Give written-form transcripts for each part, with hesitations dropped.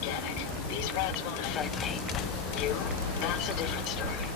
organic. These rats won't affect me. You? That's a different story.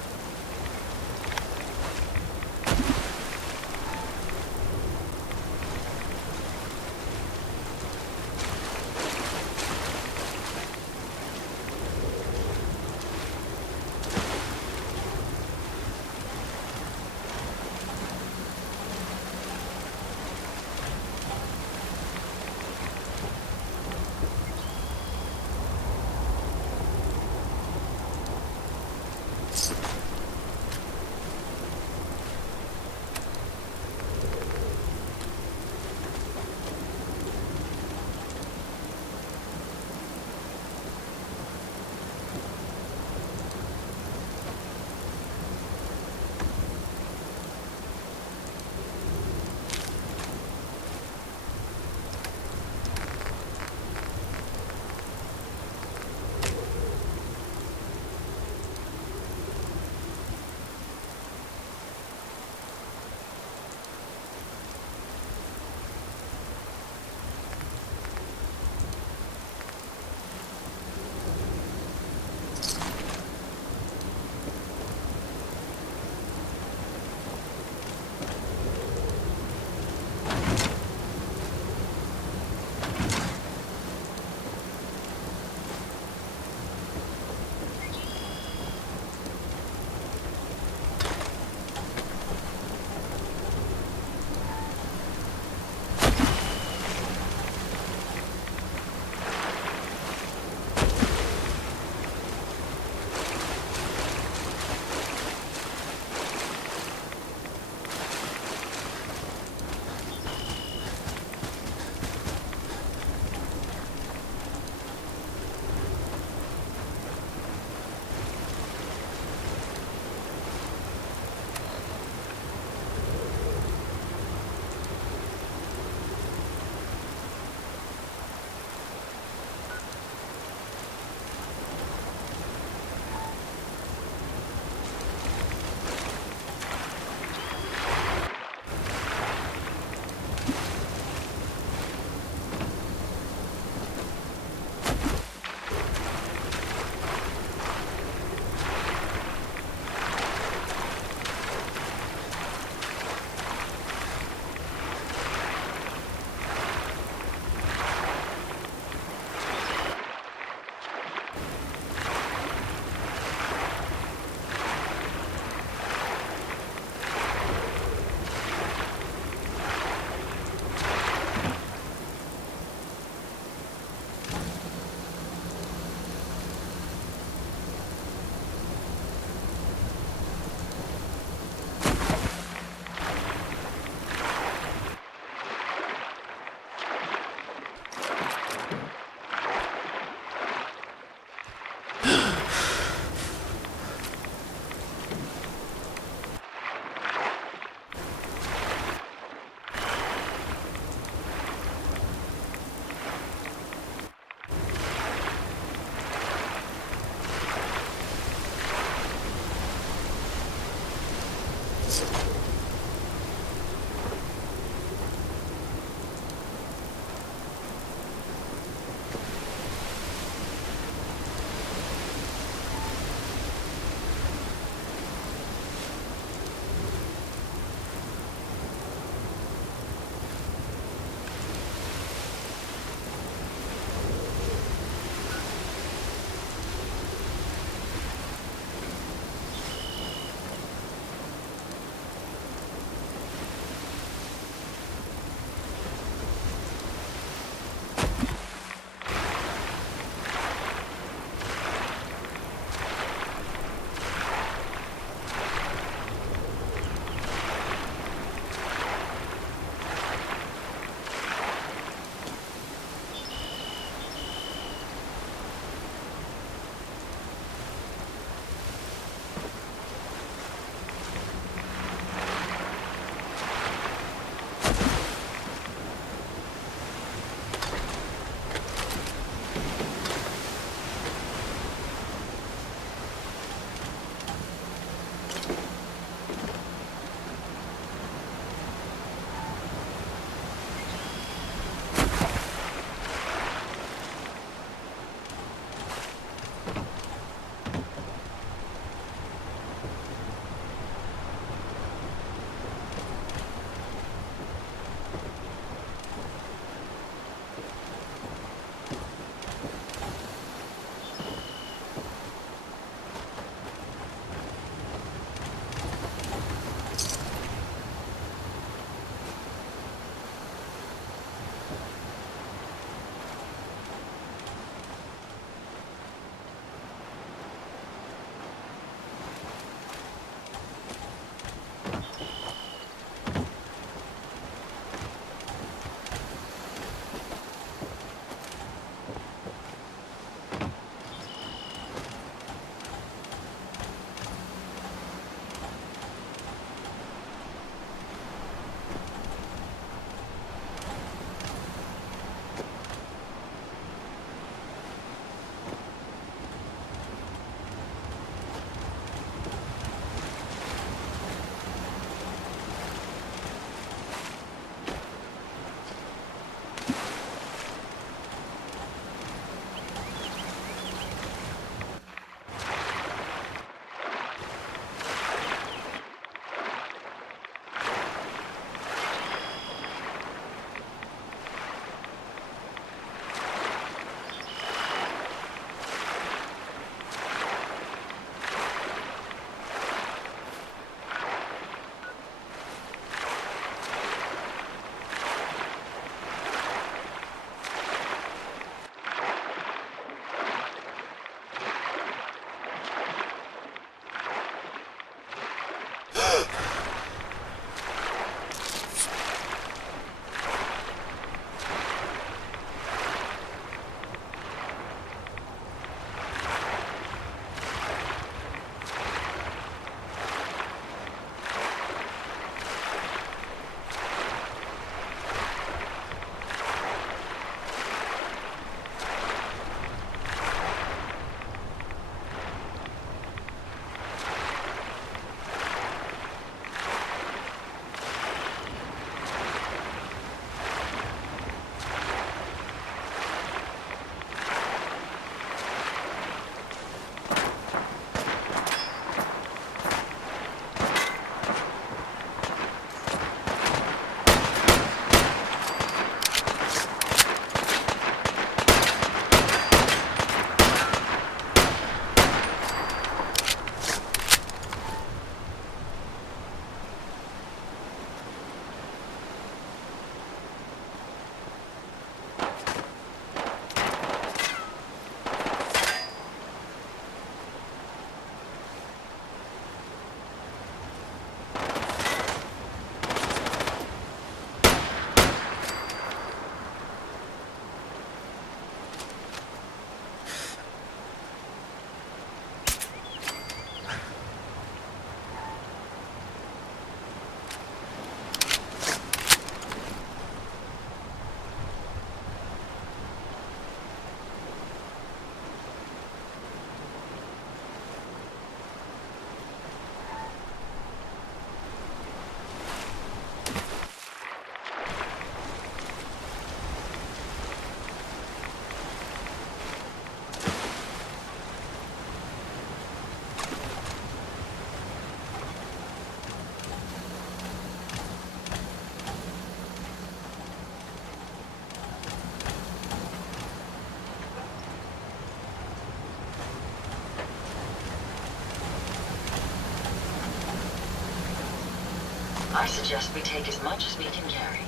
I suggest we take as much as we can carry.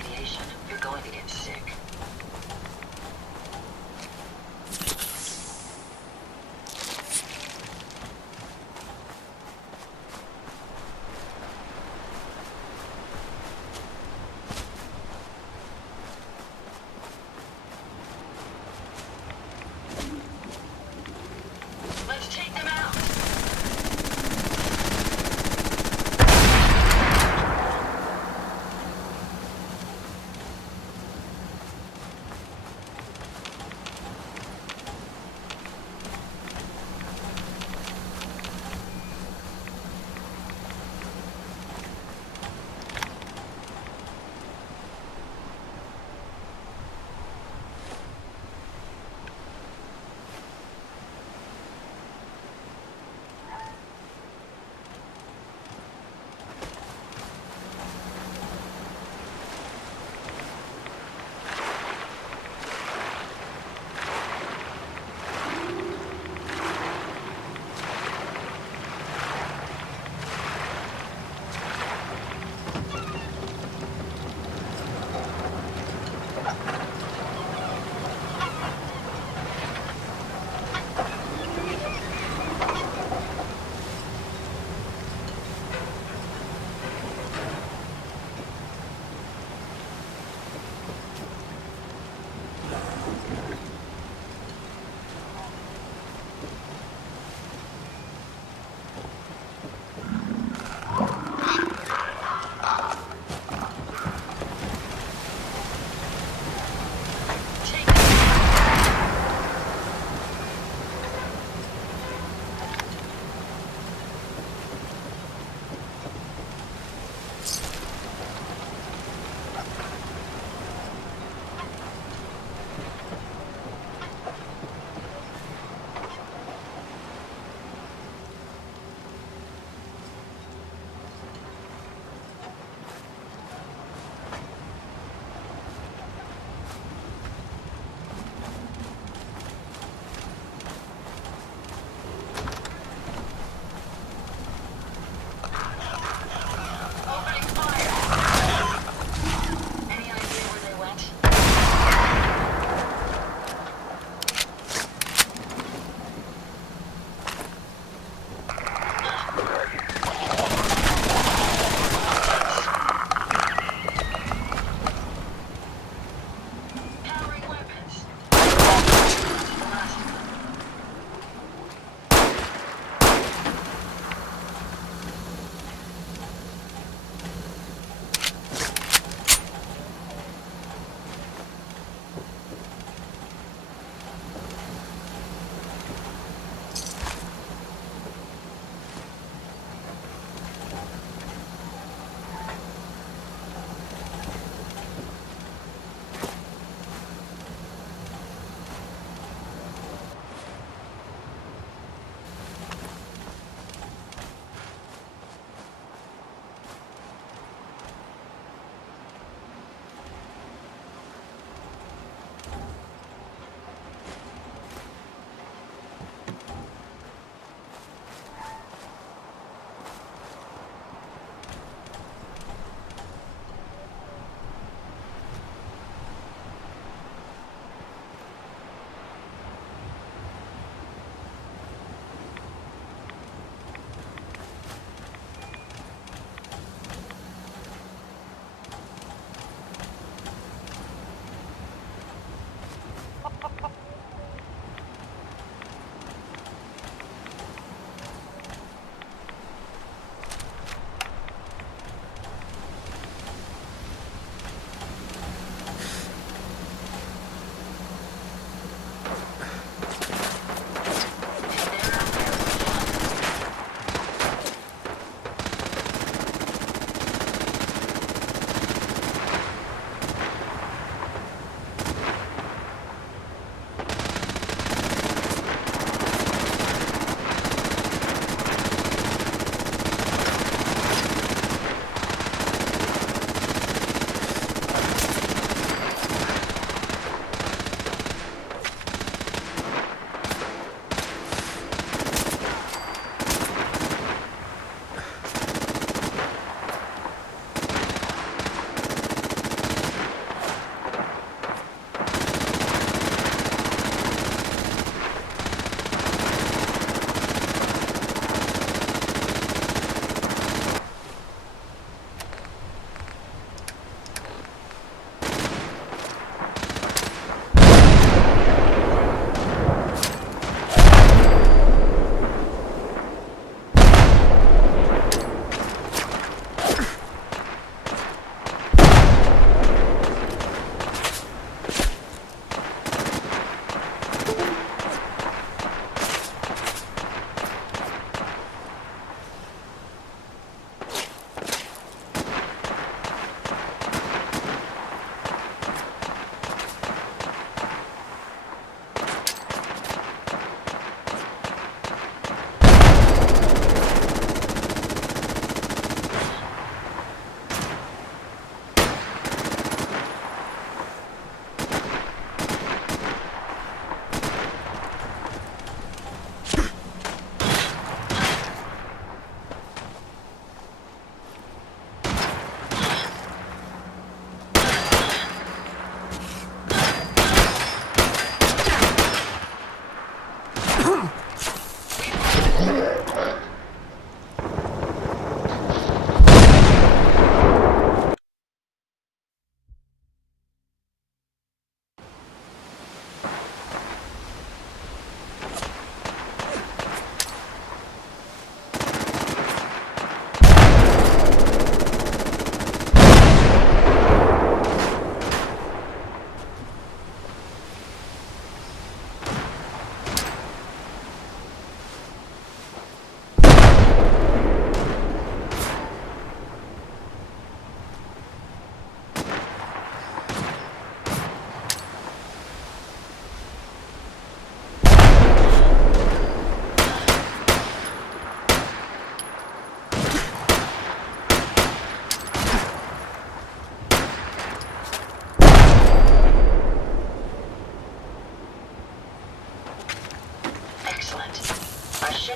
radiation, you're going to get sick. Let's take them out.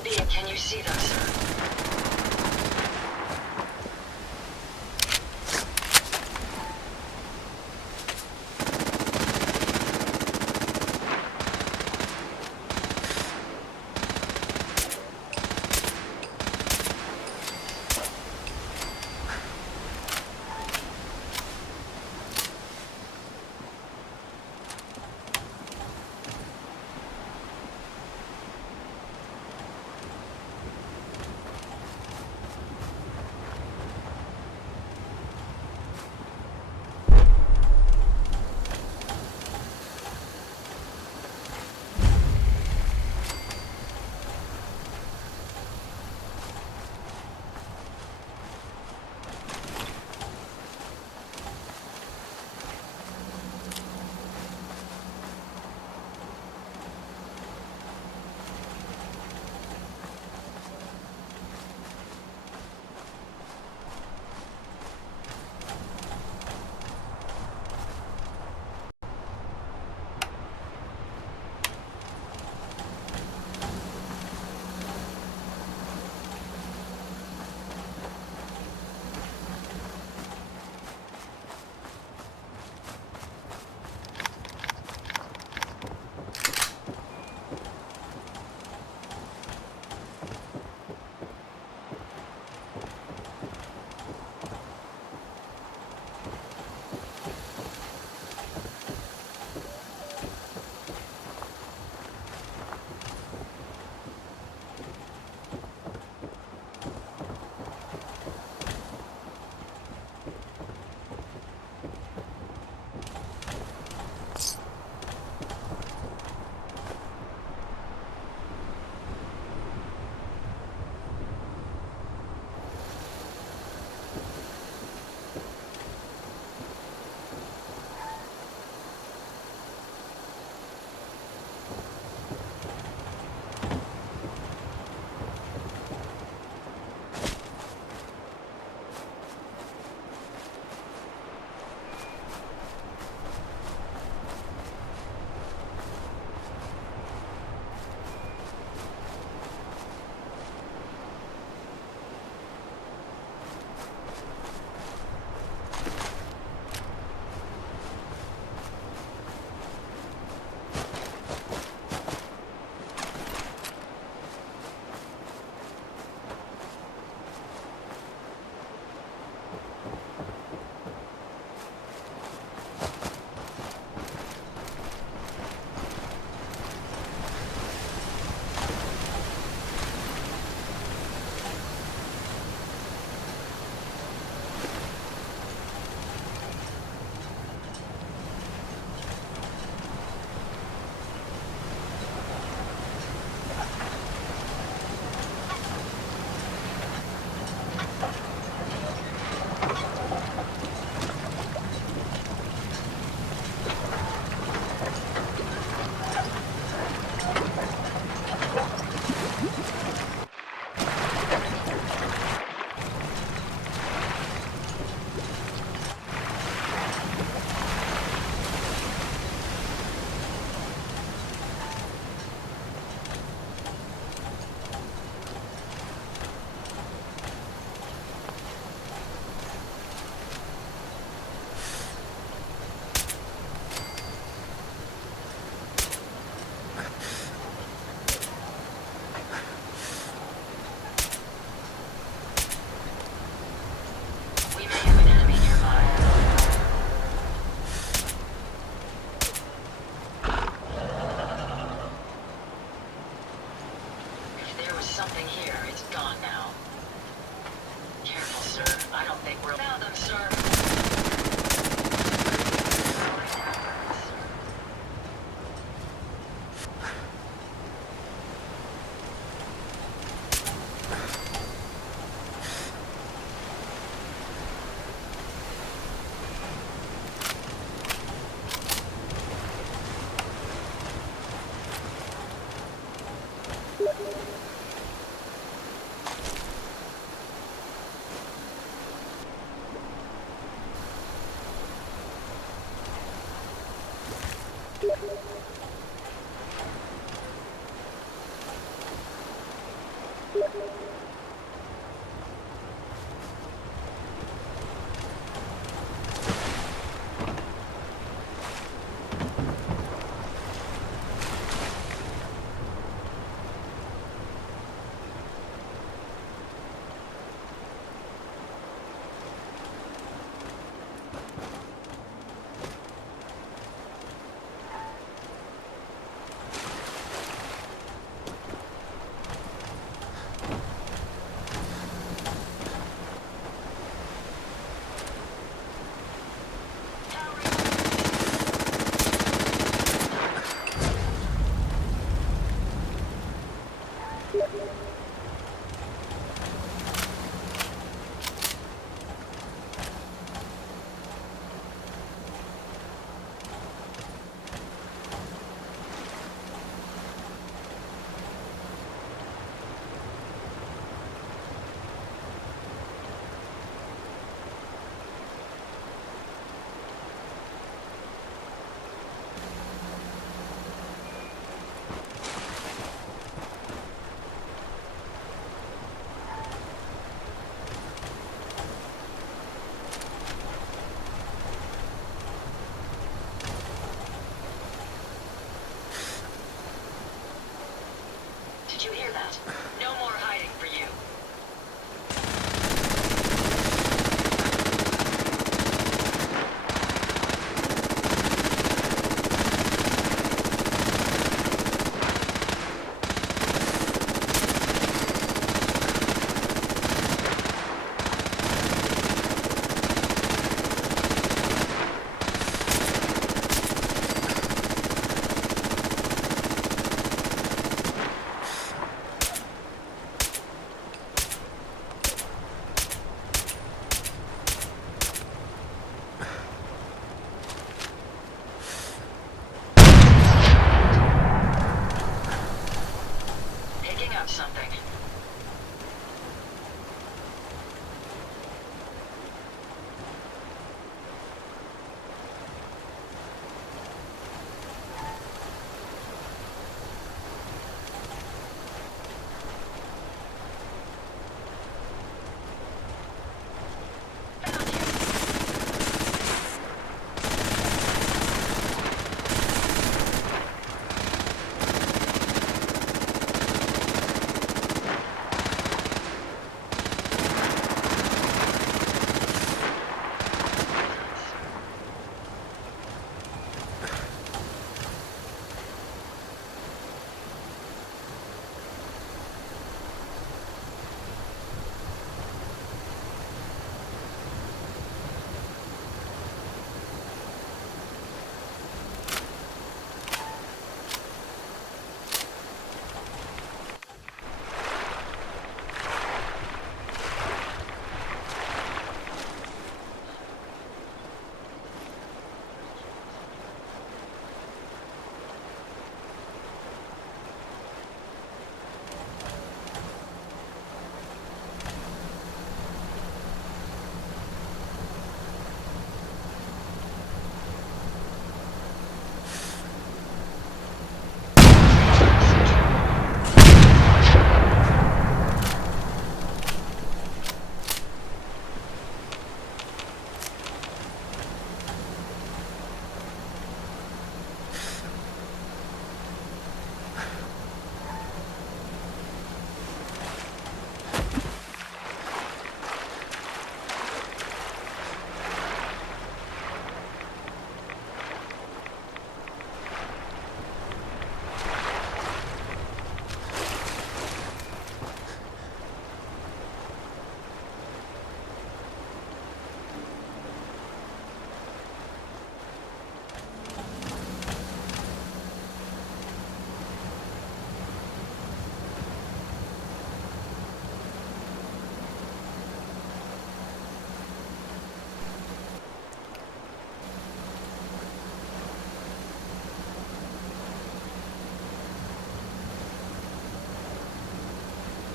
beam, can you see them, sir?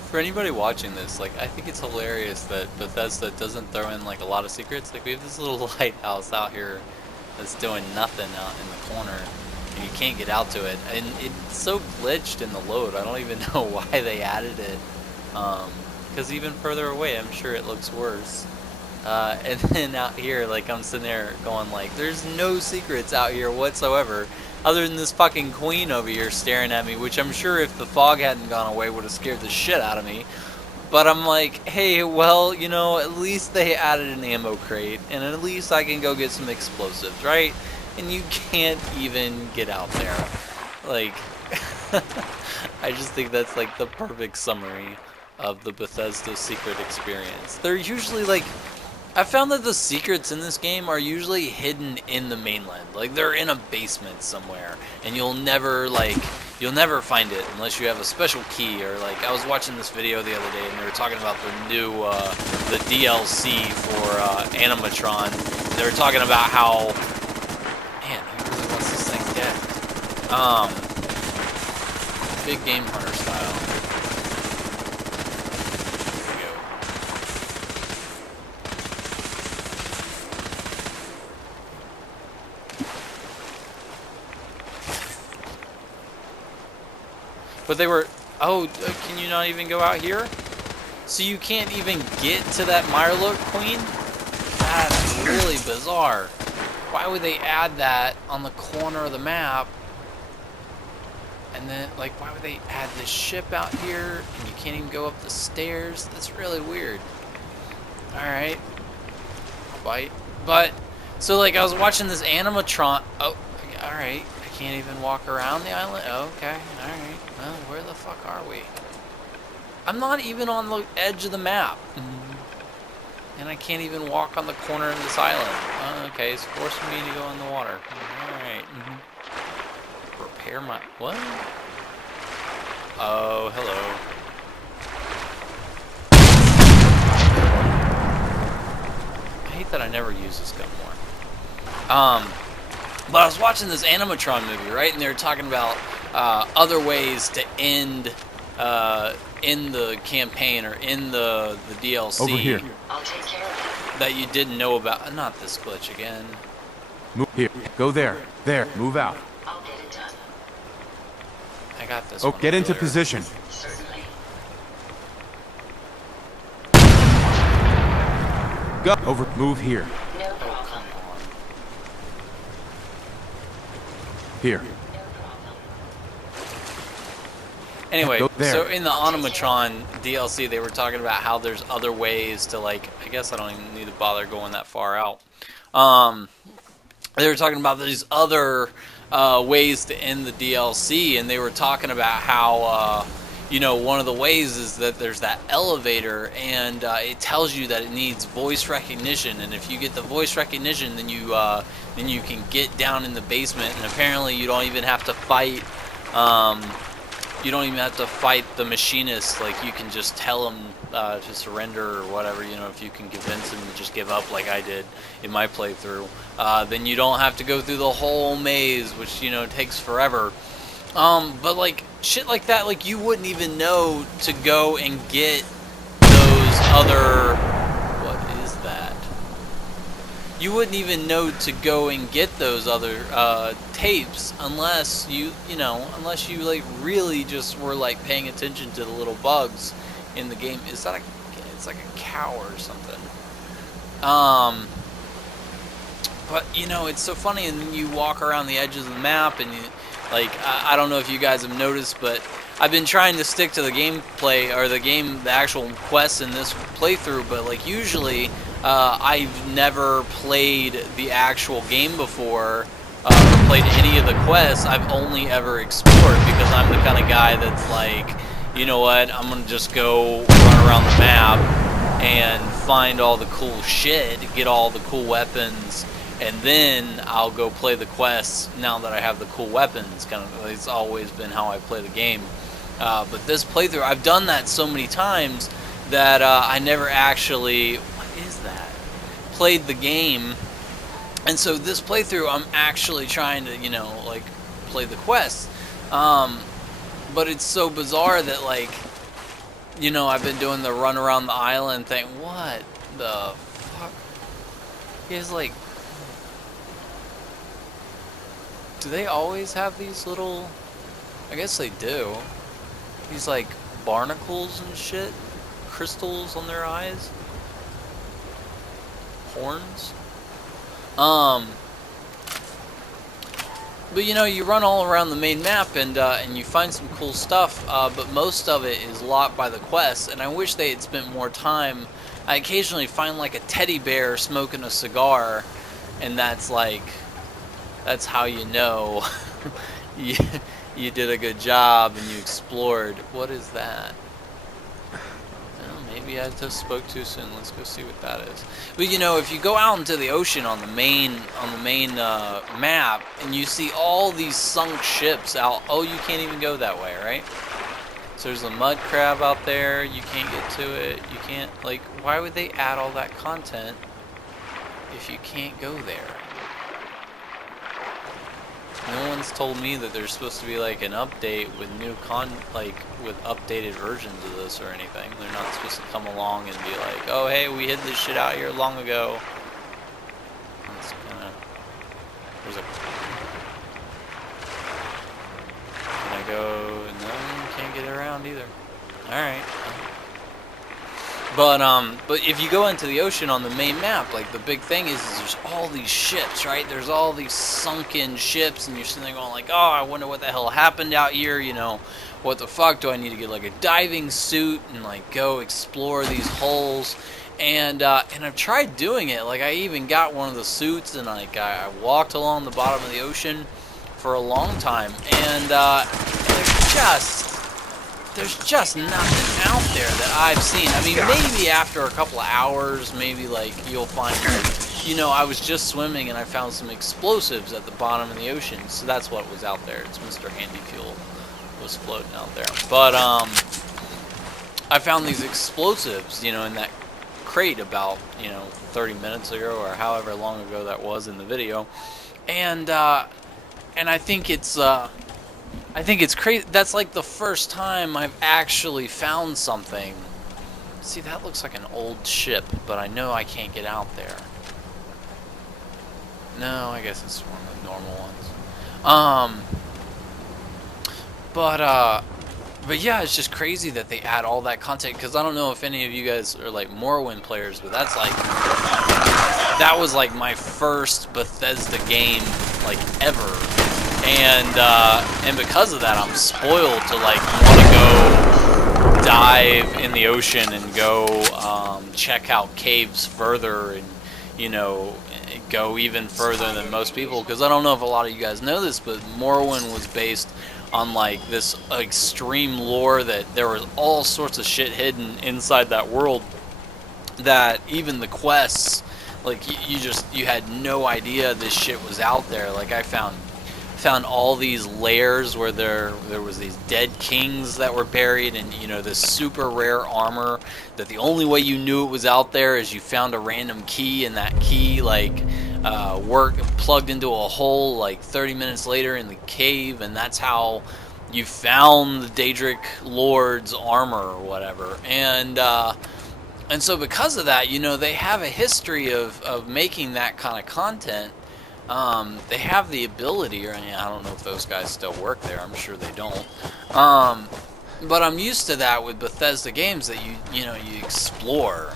For anybody watching this, like, I think it's hilarious that Bethesda doesn't throw in, like, a lot of secrets. Like, we have this little lighthouse out here that's doing nothing out in the corner, and you can't get out to it. And it's so glitched in the load, I don't even know why they added it. Because even further away, I'm sure it looks worse. And then out here, like, I'm sitting there going, like, there's no secrets out here whatsoever, other than this fucking queen over here staring at me, which I'm sure if the fog hadn't gone away would have scared the shit out of me. But I'm like, hey, well, you know, at least they added an ammo crate, and at least I can go get some explosives, right? And you can't even get out there. Like, I just think that's like the perfect summary of the Bethesda secret experience. They're usually like, I found that the secrets in this game are usually hidden in the mainland. Like, they're in a basement somewhere, and you'll never find it unless you have a special key. Or, like, I was watching this video the other day, and they were talking about the new, the DLC for Animatron. They were talking about how, man, he really wants this thing dead. Big game hunter style. But they were, oh, can you not even go out here? So you can't even get to that Mirelurk Queen? That's really bizarre. Why would they add that on the corner of the map? And then, like, why would they add this ship out here and you can't even go up the stairs? That's really weird. Alright. I'll bite. But, so, like, I was watching this animatron. Oh, alright. I can't even walk around the island? Okay, alright. Well, where the fuck are we? I'm not even on the edge of the map. And I can't even walk on the corner of this island. Okay, it's forcing me to go in the water. Alright. Repair my... What? Oh, hello. I hate that I never use this gun more. But I was watching this Animatron movie, right? And they were talking about other ways to end in the campaign or in the DLC. Over here. I'll take care of it. That you didn't know about. Not this glitch again. Move here. Go there. There. Move out. I'll get it done. I got this. Oh, one get into earlier. position. Certainly. Go. Over. Move here. No Oh, problem. come on. Here. No problem. Anyway, Go there. so in the Animatron DLC, they were talking about how there's other ways to, like, I guess I don't even need to bother going that far out. They were talking about these other ways to end the DLC, and they were talking about how, you know, one of the ways is that there's that elevator, and it tells you that it needs voice recognition, and if you get the voice recognition, then you can get down in the basement, and apparently you don't even have to fight. You don't even have to fight the machinist. Like, you can just tell him to surrender or whatever. You know, if you can convince him to just give up, like I did in my playthrough, then you don't have to go through the whole maze, which, you know, takes forever. But like shit like that, like, you wouldn't even know to go and get those other. What is that? You wouldn't even know to go and get those other tapes unless unless you like really just were like paying attention to the little bugs in the game. Is that it's like a cow or something. But you know, it's so funny, and then you walk around the edges of the map, and you, like, I don't know if you guys have noticed, but I've been trying to stick to the gameplay or the actual quests in this playthrough, but like usually I've never played the actual game before, or played any of the quests. I've only ever explored, because I'm the kind of guy that's like, you know what, I'm gonna just go run around the map and find all the cool shit, get all the cool weapons, and then I'll go play the quests now that I have the cool weapons. Kind of, it's always been how I play the game. But this playthrough, I've done that so many times that I never actually, what is that? Played the game. And so this playthrough, I'm actually trying to, you know, like, play the quests. But it's so bizarre that, like, you know, I've been doing the run around the island thing. What the fuck? He's like, do they always have these little, I guess they do, these like barnacles and shit, crystals on their eyes, horns. But you know, you run all around the main map and you find some cool stuff, but most of it is locked by the quests, and I wish they had spent more time. I occasionally find like a teddy bear smoking a cigar, and that's like, that's how you know you, you did a good job and you explored. What is that? Well, maybe I just spoke too soon. Let's go see what that is. But you know, if you go out into the ocean on the main map and you see all these sunk ships out, oh, you can't even go that way, right? So there's a mud crab out there. You can't get to it. You can't, like, why would they add all that content if you can't go there? No one's told me that there's supposed to be like an update with new with updated versions of this or anything. They're not supposed to come along and be like, oh hey, we hid this shit out here long ago. It's kinda, there's a, can I go? No, you can't get around either. Alright. But if you go into the ocean on the main map, like the big thing is there's all these ships, right? There's all these sunken ships, and you're sitting there going like, oh, I wonder what the hell happened out here, you know? What the fuck? Do I need to get like a diving suit and like go explore these holes? And I've tried doing it. Like I even got one of the suits, and like I walked along the bottom of the ocean for a long time, and there's just nothing out there that I've seen. I mean, maybe after a couple of hours, maybe like you'll find, like, you know, I was just swimming and I found some explosives at the bottom of the ocean. So that's what was out there. It's Mr. Handy Fuel was floating out there. But I found these explosives, you know, in that crate about, you know, 30 minutes ago or however long ago that was in the video. And I think it's crazy. That's like the first time I've actually found something. See, that looks like an old ship, but I know I can't get out there. No, I guess it's one of the normal ones. But yeah, it's just crazy that they add all that content, because I don't know if any of you guys are like Morrowind players, but that's like, that was like my first Bethesda game like ever. And because of that, I'm spoiled to like want to go dive in the ocean and go check out caves further, and you know, go even further than most people. Because I don't know if a lot of you guys know this, but Morrowind was based on like this extreme lore that there was all sorts of shit hidden inside that world, that even the quests, like you had no idea this shit was out there. Like I found all these layers where there was these dead kings that were buried, and you know, this super rare armor that the only way you knew it was out there is you found a random key, and that key like plugged into a hole like 30 minutes later in the cave, and that's how you found the Daedric Lord's armor or whatever. And so because of that, you know, they have a history of making that kind of content. They have the ability, or I mean, I don't know if those guys still work there. I'm sure they don't. But I'm used to that with Bethesda games, that you know, you explore.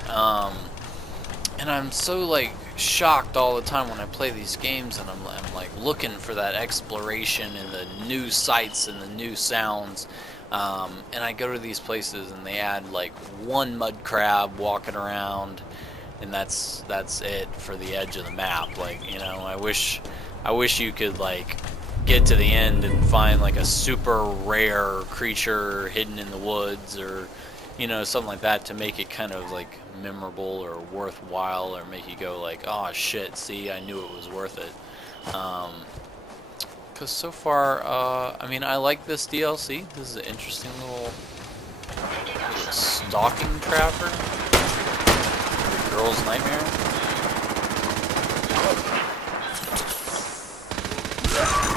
And I'm so like shocked all the time when I play these games, and I'm like looking for that exploration and the new sights and the new sounds. And I go to these places and they add like one mud crab walking around, and that's it for the edge of the map. Like, you know, I wish you could like get to the end and find like a super rare creature hidden in the woods, or you know, something like that, to make it kind of like memorable or worthwhile, or make you go like, oh shit, see, I knew it was worth it. Because so far, I mean, I like this DLC. This is an interesting little stalking trapper. Girl's nightmare. Fuck.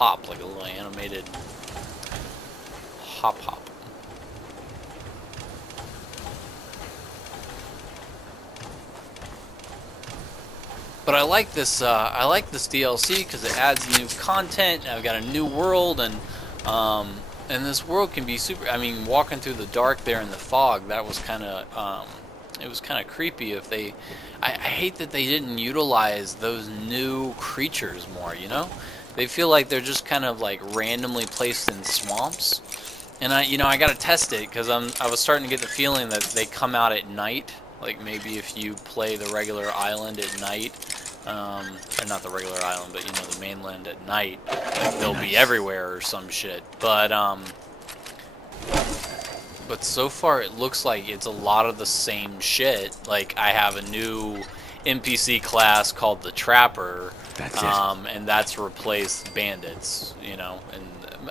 hop, like a little animated hop. But I like this DLC because it adds new content. I've got a new world, and this world can be super. I mean, walking through the dark there in the fog, that was kind of it was kind of creepy. If they, I hate that they didn't utilize those new creatures more. You know, they feel like they're just kind of like randomly placed in swamps. And I gotta test it because I was starting to get the feeling that they come out at night. Like maybe if you play the regular island at night, or not the regular island, but the mainland at night, like they'll be everywhere or some shit. But so far it looks like it's a lot of the same shit. Like I have a new NPC class called the Trapper. That's it. And that's replaced bandits. And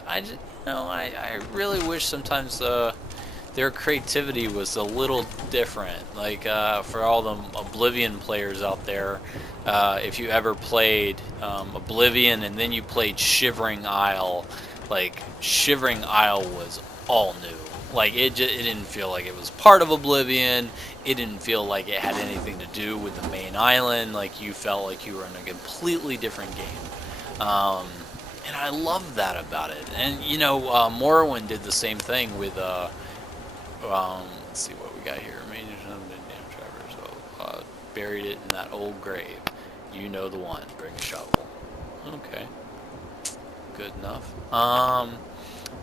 I just. I really wish sometimes their creativity was a little different. Like for all the Oblivion players out there, if you ever played Oblivion and then you played Shivering Isle, like Shivering Isle was all new. Like it didn't feel like it was part of Oblivion. It didn't feel like it had anything to do with the main island. Like you felt like you were in a completely different game. And I love that about it. And Morrowind did the same thing with let's see what we got here. So buried it in that old grave. You know the one. Bring a shovel. Okay. Good enough.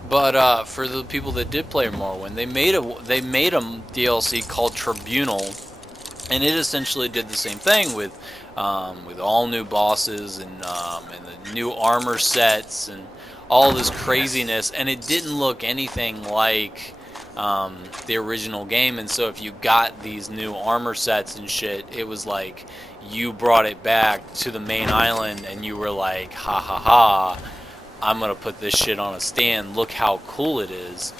But for the people that did play Morrowind, they made a DLC called Tribunal, and it essentially did the same thing with all new bosses and the new armor sets and all this craziness, and it didn't look anything like the original game. And so if you got these new armor sets and shit, it was like you brought it back to the main island and you were like, ha ha ha, I'm gonna put this shit on a stand, look how cool it is.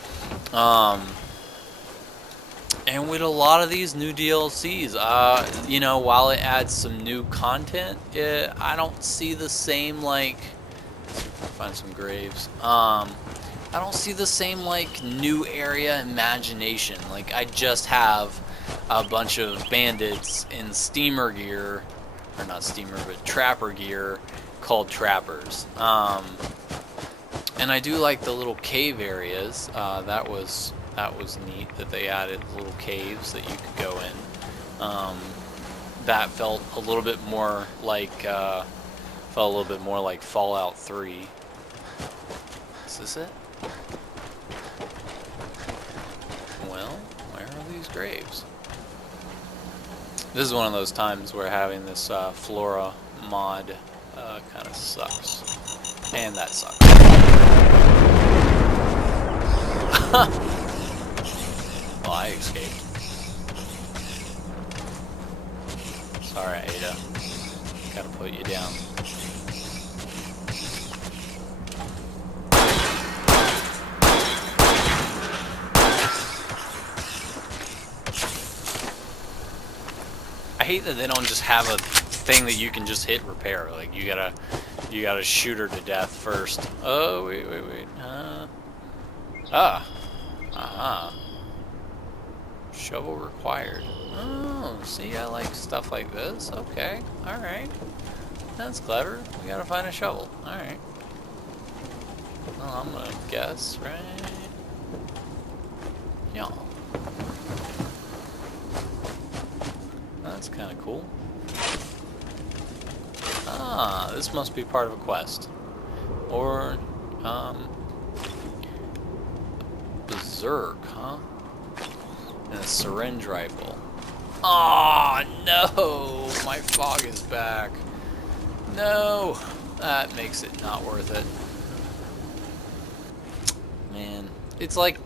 And with a lot of these new DLCs, while it adds some new content, I don't see the same, like, find some graves. I don't see the same, like, new area imagination. Like, I just have a bunch of bandits in steamer gear, or not steamer, but trapper gear, called trappers. And I do like the little cave areas. That was neat that they added little caves that you could go in. That felt a little bit more like Fallout 3. Is this it? Well, where are these graves? This is one of those times where having this flora mod kind of sucks. And that sucks. Well, I escaped. Sorry, Ada. Gotta put you down. I hate that they don't just have a thing that you can just hit repair. Like you gotta shoot her to death first. Oh wait. Shovel required. Oh, see, I like stuff like this. Okay, alright. That's clever. We gotta find a shovel. Alright. Well, I'm gonna guess, right? Yeah. That's kind of cool. Ah, this must be part of a quest. Or, Berserk, huh? And a syringe rifle. Oh no! My fog is back. No! That makes it not worth it. Man, it's like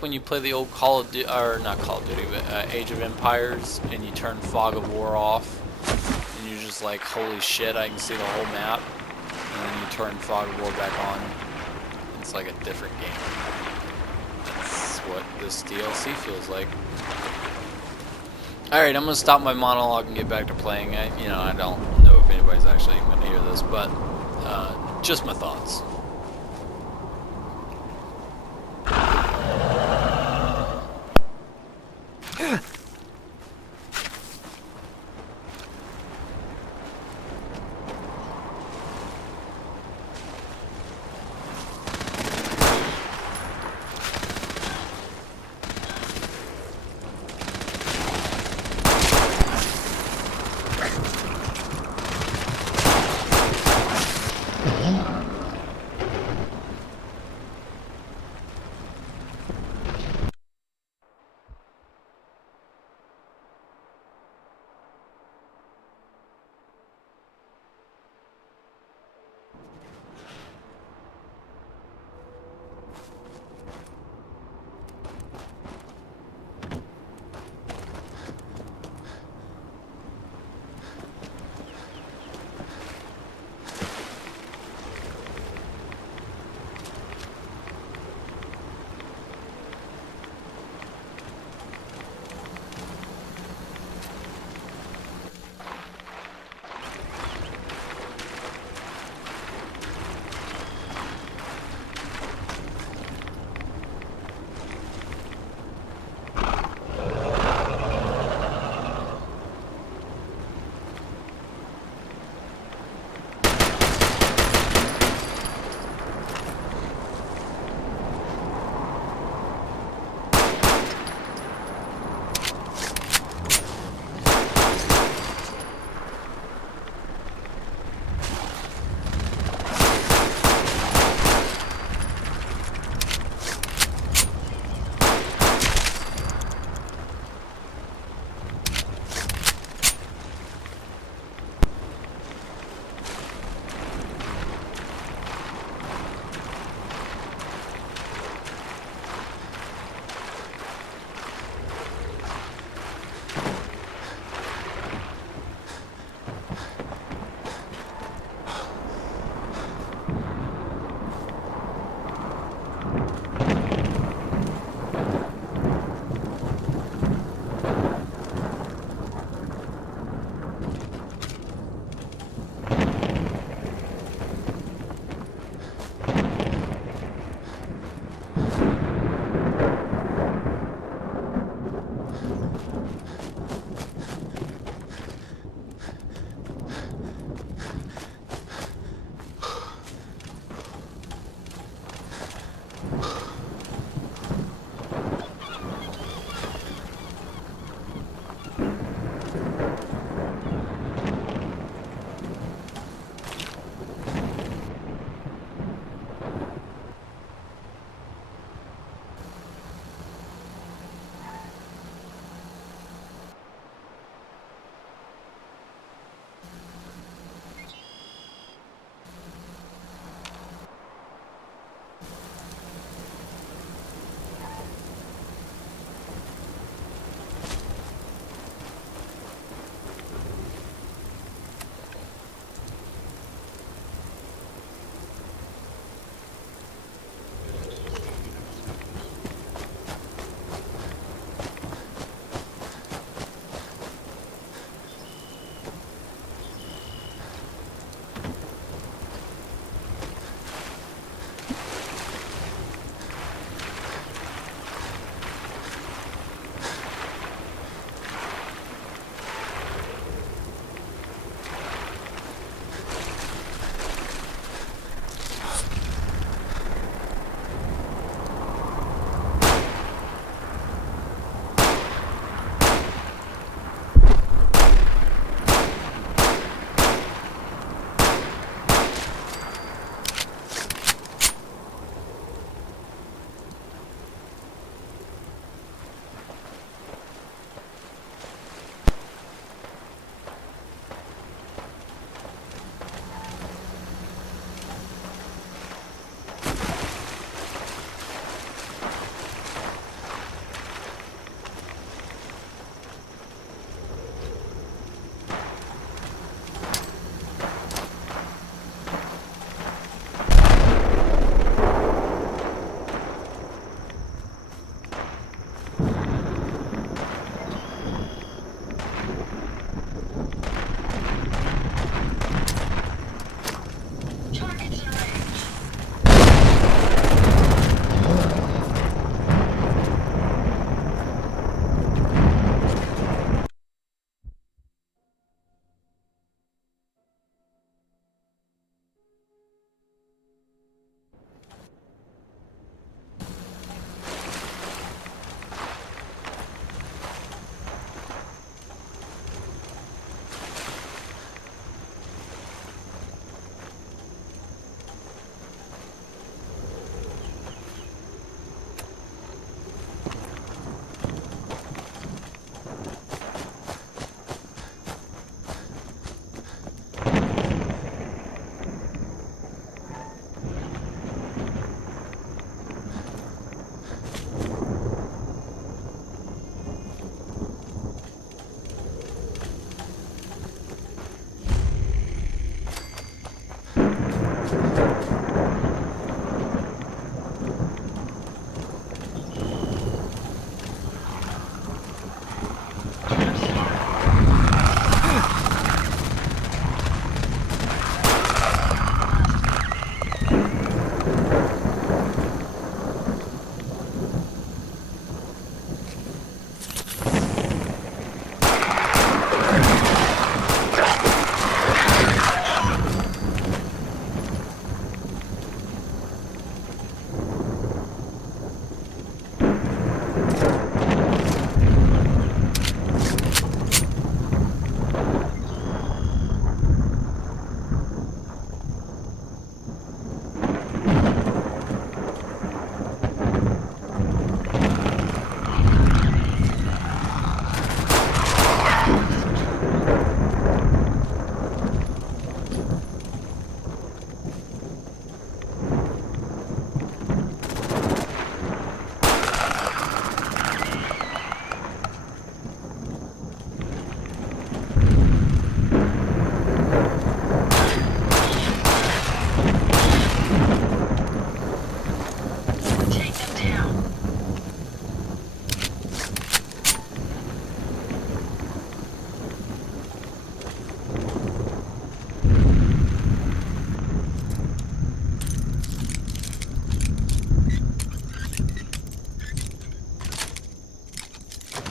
when you play the old Call of Duty, or not Call of Duty, but Age of Empires, and you turn Fog of War off, and you're just like, holy shit, I can see the whole map, and then you turn Fog of War back on. It's like a different game. That's what this DLC feels like. Alright, I'm gonna stop my monologue and get back to playing. I don't know if anybody's actually gonna hear this, but Just my thoughts.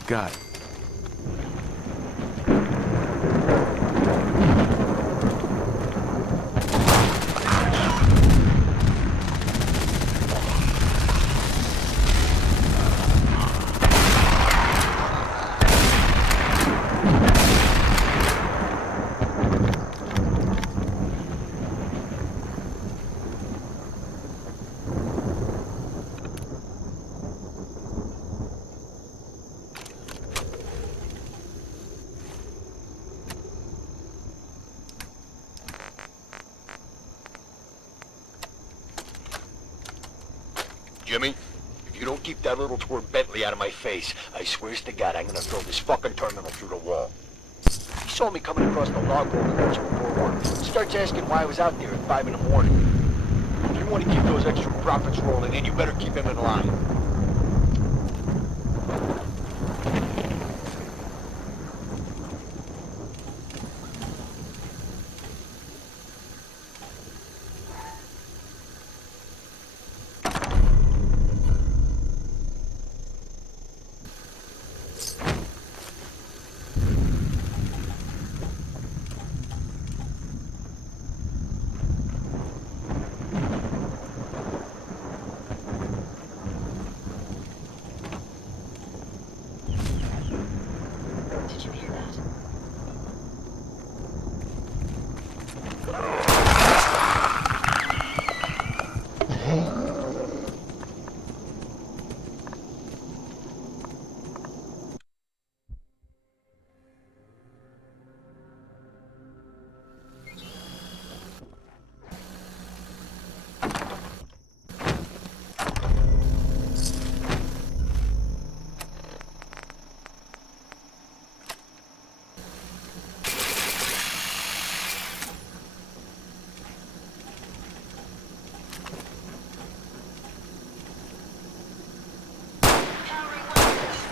Got it. Jimmy, if you don't keep that little twerp Bentley out of my face, I swears to God I'm gonna throw this fucking terminal through the wall. He saw me coming across the log roll and that's before one. Starts asking why I was out there at 5 in the morning. If you want to keep those extra profits rolling in, you better keep him in line. Did you hear that? Powering Modlist.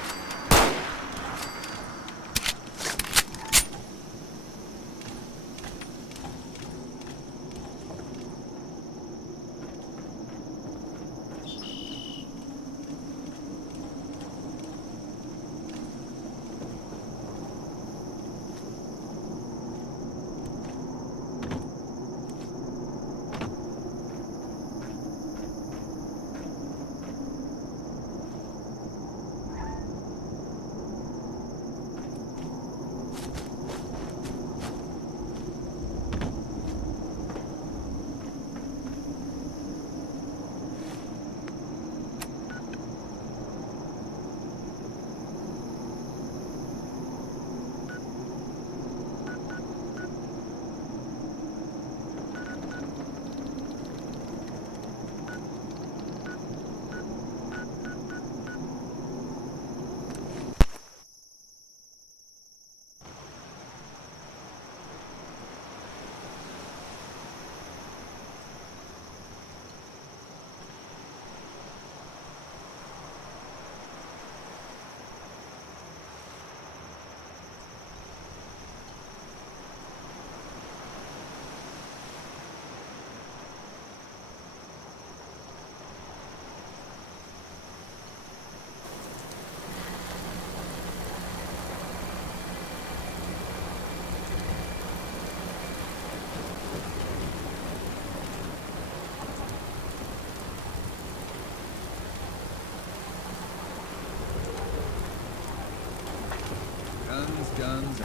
Guns.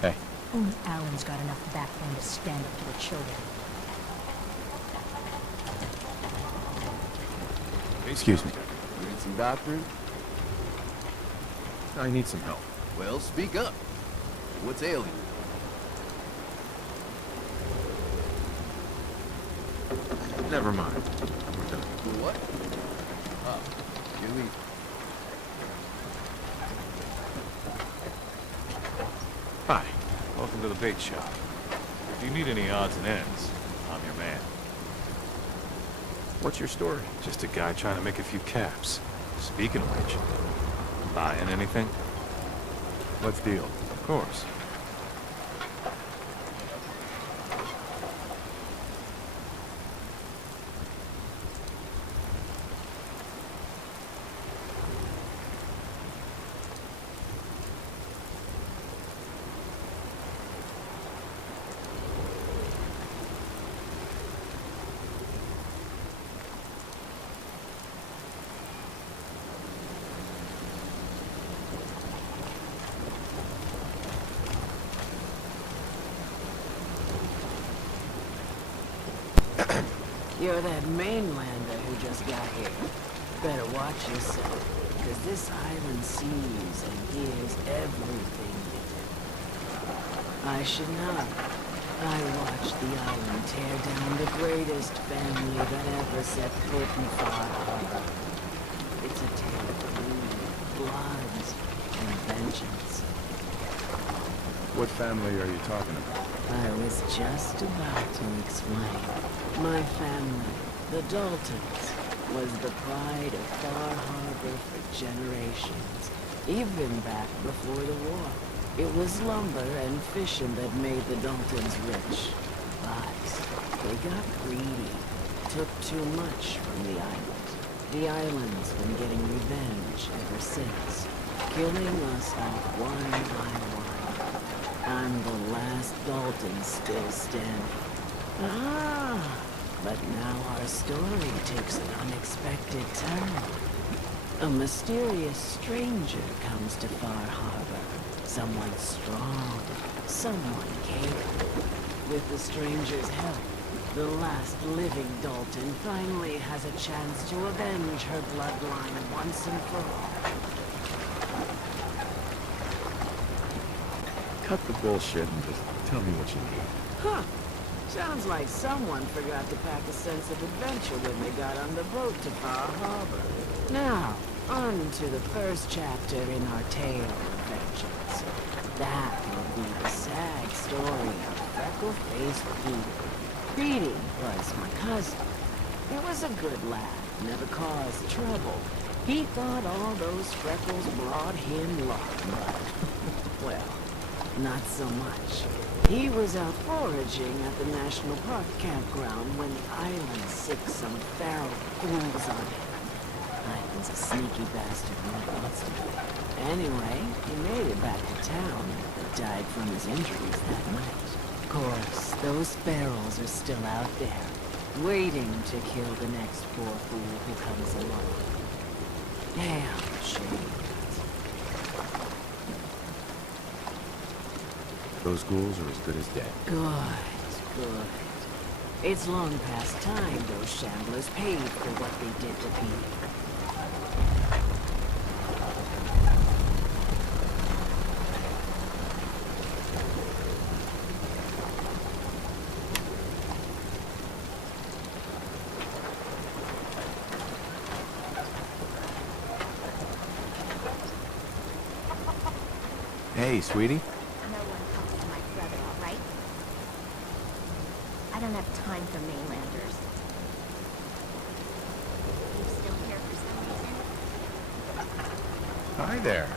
Hey, Only Alan's got enough backbone to stand up to the children. excuse me. You need some doctoring? I need some help. Well, speak up. What's ailing you? Never mind. We're done. What? Oh, you're leaving. Hi, welcome to the bait shop. If you need any odds and ends, I'm your man. What's your story? Just a guy trying to make a few caps. Speaking of which, buying anything? Let's deal. Of course. You're that mainlander who just got here. Better watch yourself, because this island sees and hears everything you do. I should know. I watched the island tear down the greatest family that ever set foot in Far Harbor. It's a tale of greed, bloods, and vengeance. What family are you talking about? I was just about to explain. My family, the Daltons, was the pride of Far Harbor for generations, even back before the war. It was lumber and fishing that made the Daltons rich. But they got greedy, took too much from the island. The island's been getting revenge ever since, killing us off one by one. I'm the last Dalton still standing. But now our story takes an unexpected turn. A mysterious stranger comes to Far Harbor. Someone strong, someone capable. With the stranger's help, the last living Dalton finally has a chance to avenge her bloodline once and for all. Cut the bullshit and just tell me what you need. Huh. Sounds like someone forgot to pack a sense of adventure when they got on the boat to Far Harbor. Now, on to the first chapter in our tale of vengeance. That will be the sad story of freckle-faced Petey. Petey was my cousin. He was a good lad, never caused trouble. He thought all those freckles brought him luck, but, well, not so much. He was out foraging at the National Park campground when the island sick some feral fools on him. Island's a sneaky bastard when it wants to be. Anyway, he made it back to town, but died from his injuries that night. Of course, those ferals are still out there, waiting to kill the next poor fool who comes along. Damn shame. Those ghouls are as good as dead. Good. It's long past time those shamblers paid for what they did to Petey. Hey, sweetie. No one comes to my brother, all right? I don't have time for mainlanders. You still here for some reason? Hi there.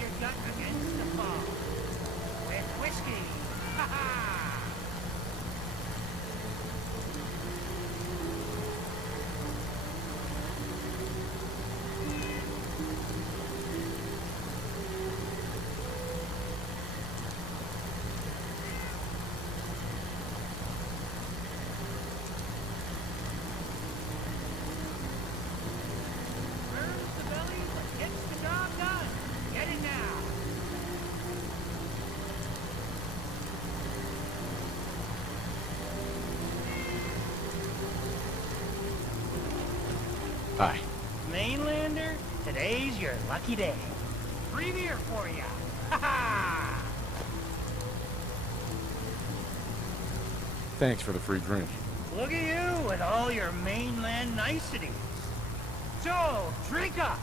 your gut against the fog. With whiskey. Ha ha! Burns the belly, but gets the job done. Get it now. Hi. Mainlander, today's your lucky day. Free beer for ya. Ha ha! Thanks for the free drink. Look at you with all your mainland niceties. So, drink up.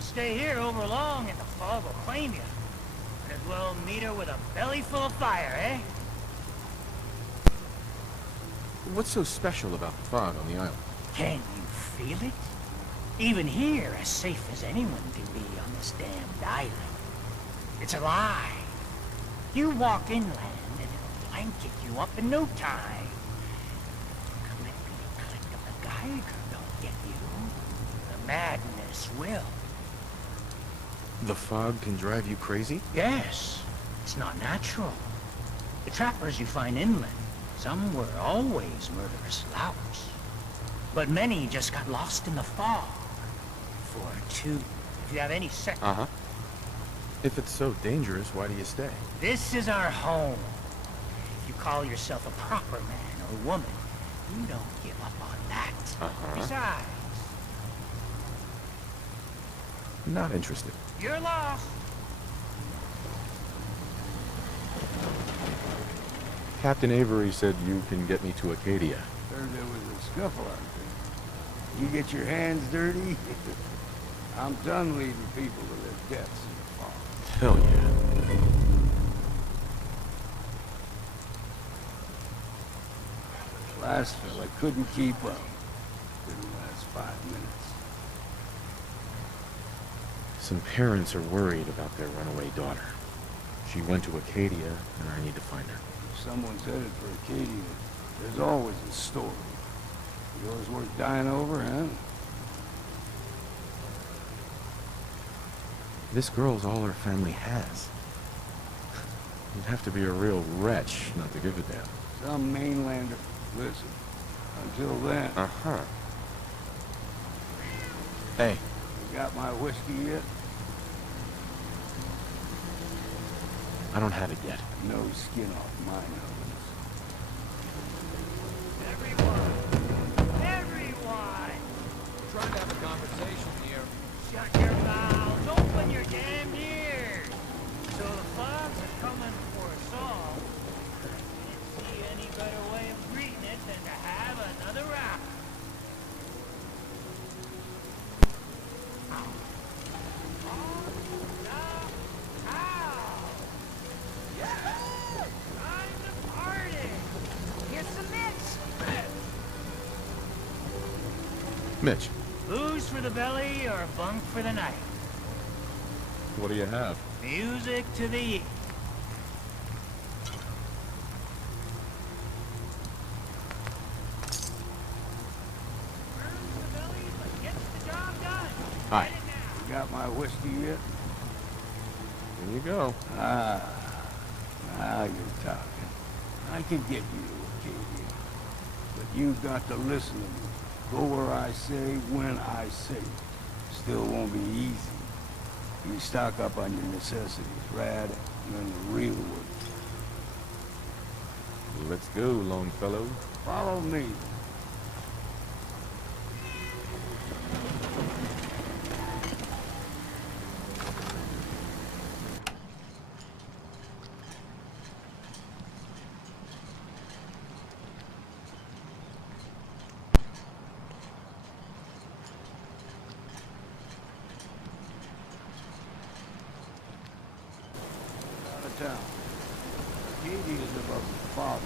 Stay here over long and the fog will claim you. Might as well meet her with a belly full of fire, eh? What's so special about the fog on the island? Can you feel it? Even here, as safe as anyone can be on this damned island. It's alive. You walk inland and it'll blanket you up in no time. Click of the Geiger don't get you. The madness will. The fog can drive you crazy? Yes, it's not natural. The trappers you find inland, some were always murderous louts. But many just got lost in the fog. For two, if you have any second. Uh-huh. If it's so dangerous, why do you stay? This is our home. If you call yourself a proper man or woman, you don't give up on that. Uh-huh. Besides, Not interested. you're lost. Captain Avery said you can get me to Acadia. Heard there was a scuffle out there. You get your hands dirty? I'm done leaving people to their deaths in the fog. Hell yeah. Last fella couldn't keep up. Didn't last 5 minutes. Some parents are worried about their runaway daughter. She went to Acadia, and I need to find her. If someone's headed for Acadia, there's always a story. Yours worth dying over, huh? This girl's all her family has. You'd have to be a real wretch not to give a damn. Some mainlander. Listen, until then, Uh-huh. Hey, you got my whiskey yet? I don't have it yet. No skin off my nose. Everyone! Trying to have a conversation here. Shut your mouths, open your damn ears! So the fogs are coming for us all. Can't see any better way of greeting it than to have another round. Time to party! Here's some mitts! Mitch, Booze for the belly or bunk for the night? what do you have? Music to the ear. Burns the belly, but gets the job done. Hi. Get it now. You got my whiskey yet? Here you go. Now you're talking. I can get you to Acadia. But you've got to listen to me. Go where I say, when I say. Still won't be easy. You stock up on your necessities, Rad, and then the real work. Let's go, Longfellow. Follow me. Out of town. Acadia is above the fog.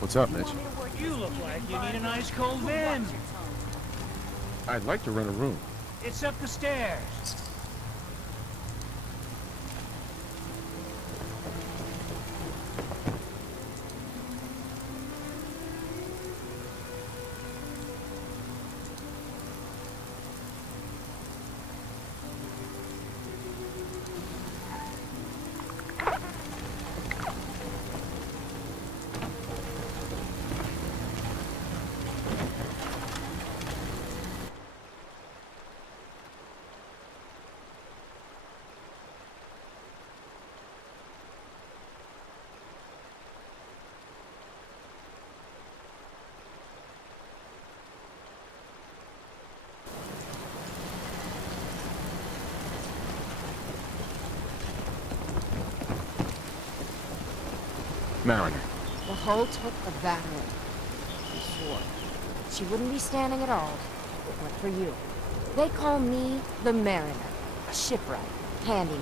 What's up, Mitch? You look like you need an ice cold vin. I'd like to rent a room. It's up the stairs. Mariner. The hull took a battering. I'm sure. She wouldn't be standing at all if it weren't for you. They call me the Mariner. A shipwright, handyman.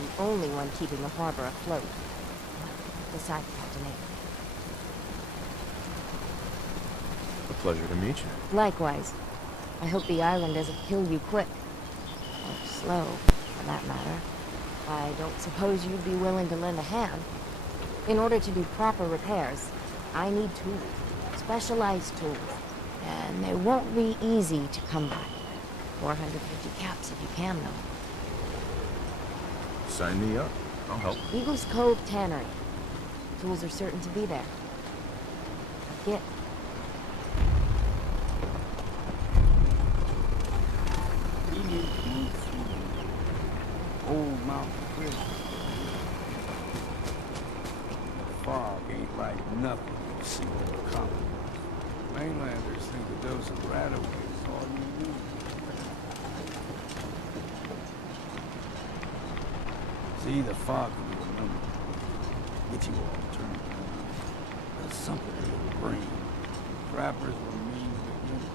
The only one keeping the harbor afloat. Besides Captain A. A pleasure to meet you. Likewise. I hope the island doesn't kill you quick. Or slow, for that matter. I don't suppose you'd be willing to lend a hand. In order to do proper repairs, I need tools. Specialized tools. And they won't be easy to come by. 450 caps if you can, though. Sign me up. I'll help. Eagles Cove Tannery. Tools are certain to be there. Get. We need to move through old mountain bridge. The fog ain't like nothing you've seen in the colonies. Mainlanders think a dozen rataways is all you need. See, the fog will remember. Get you all turned around. There's something in your brain. Trappers were mean to begin with.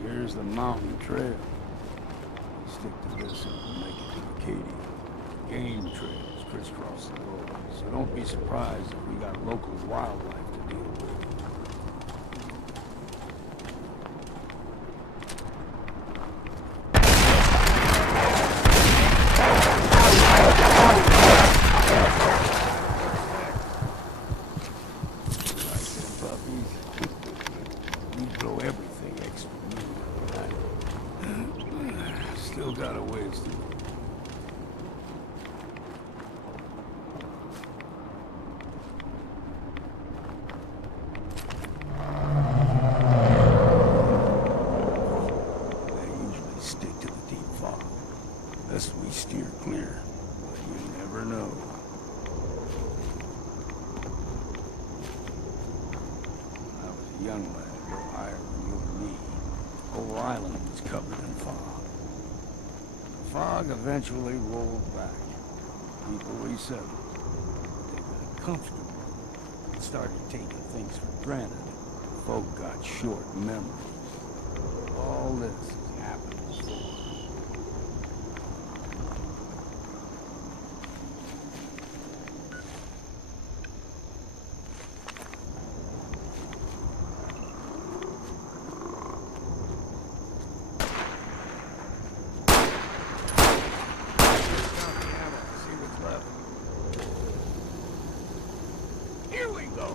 Here's the mountain trail. Stick to this and we'll make it to Acadia. Game trails crisscross the road, so don't be surprised if we got local wildlife to deal with. Like them puppies, we blow everything extra mean. Still got a ways to go. They usually stick to the deep fog. Thus we steer clear. But you never know. I was a young lad, a little higher than you and me. Whole island was covered in fog. The fog eventually rolled back. People resettled. They got comfortable and started taking things for granted. Folk got short memories. All this has happened before. See what's left. Here we go.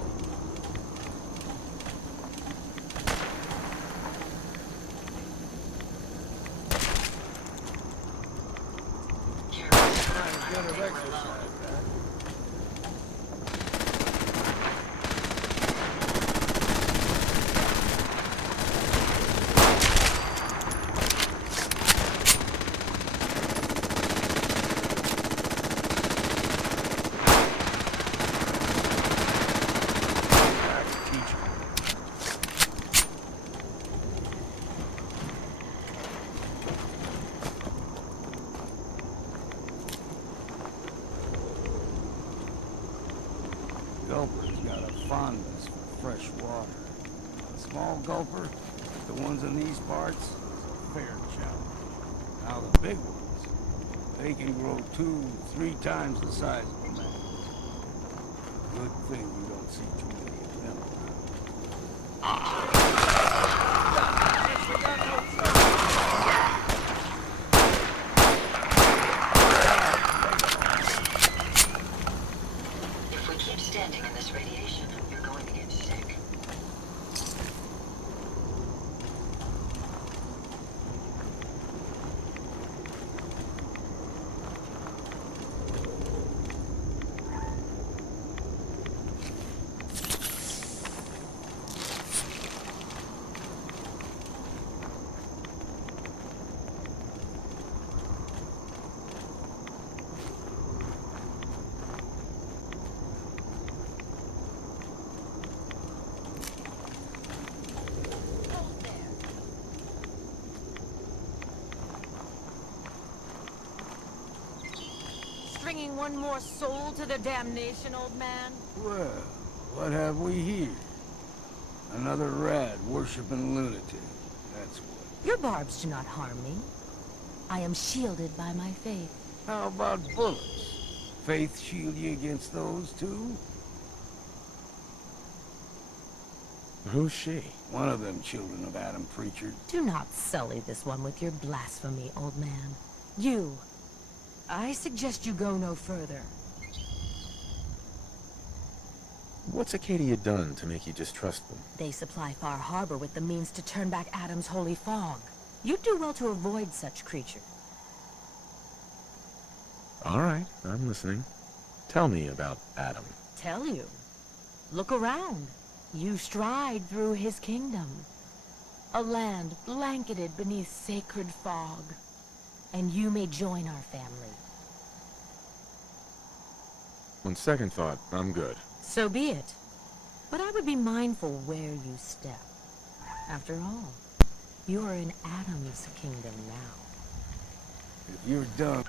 gulper's got a fondness for fresh water. A small gulper, like the ones in these parts, is a fair challenge. Now the big ones, they can grow 2-3 times the size of a man. Good thing you don't see too many of them around. If we keep standing in this radiation, you're going to get sick. Stringing one more soul to their damnation, old man? Well, what have we here? Another rad worshipping lunatic. That's what. Your barbs do not harm me. I am shielded by my faith. How about bullets? Faith shield you against those too? Who's she? One of them children of Adam preachers. Do not sully this one with your blasphemy, old man. You. I suggest you go no further. What's Acadia done to make you distrust them? They supply Far Harbor with the means to turn back Adam's holy fog. You'd do well to avoid such creatures. All right, I'm listening. Tell me about Adam. Tell you. Look around. You stride through his kingdom. A land blanketed beneath sacred fog. And you may join our family. On second thought, I'm good. So be it. But I would be mindful where you step. After all, you are in Adam's kingdom now. If you're done...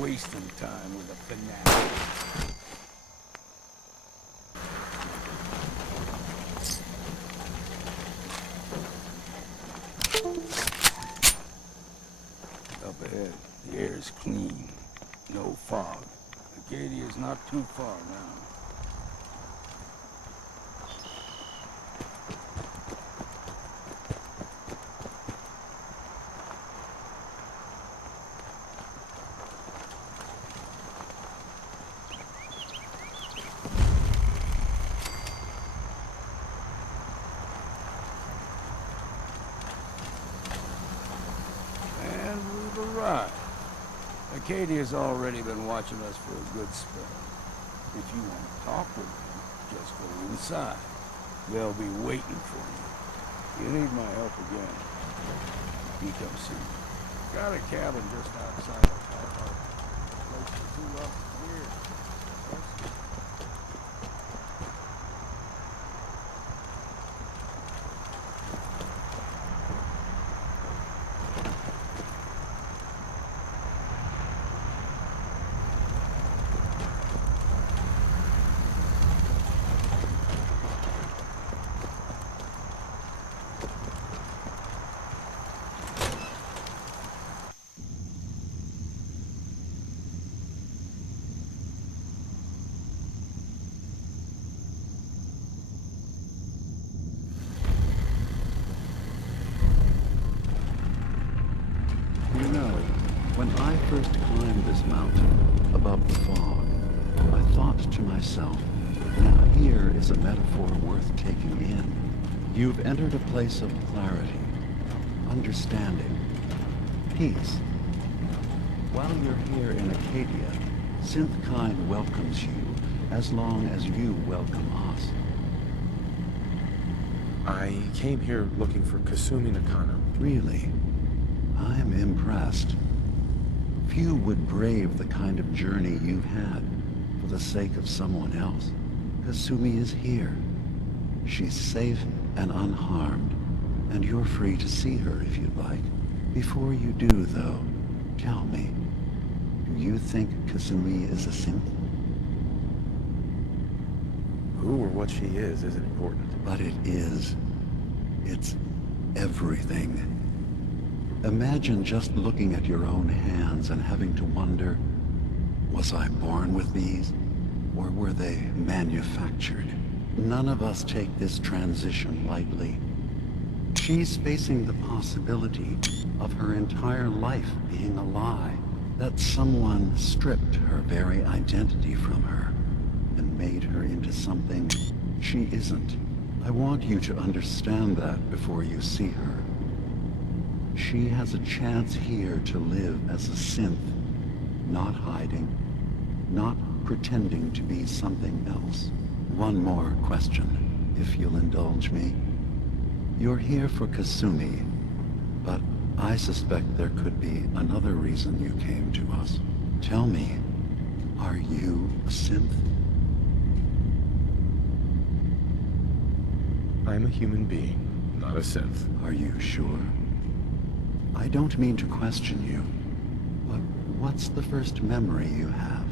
wasting time with a fanatic. Up ahead, the air is clean. No fog. Acadia's not too far now. Acadia's already been watching us for a good spell. If you want to talk with them, just go inside. They'll be waiting for you. If you need my help again, you come see me. Got a cabin just outside of Far Harbor. Place to do up here. When I first climbed this mountain, above the fog, I thought to myself, now here is a metaphor worth taking in. You've entered a place of clarity, understanding, peace. While you're here in Acadia, Synthkind welcomes you as long as you welcome us. I came here looking for Kasumi Nakano. Really? I'm impressed. Few would brave the kind of journey you've had for the sake of someone else. Kasumi is here. She's safe and unharmed, and you're free to see her if you'd like. Before you do, though, tell me, do you think Kasumi is a synth? Who or what she is isn't important. But it is. It's everything. Imagine just looking at your own hands and having to wonder, was I born with these, or were they manufactured? None of us take this transition lightly. She's facing the possibility of her entire life being a lie, that someone stripped her very identity from her and made her into something she isn't. I want you to understand that before you see her. She has a chance here to live as a synth, not hiding, not pretending to be something else. One more question, if you'll indulge me. You're here for Kasumi, but I suspect there could be another reason you came to us. Tell me, are you a synth? I'm a human being, not a synth. Are you sure? I don't mean to question you, but what's the first memory you have?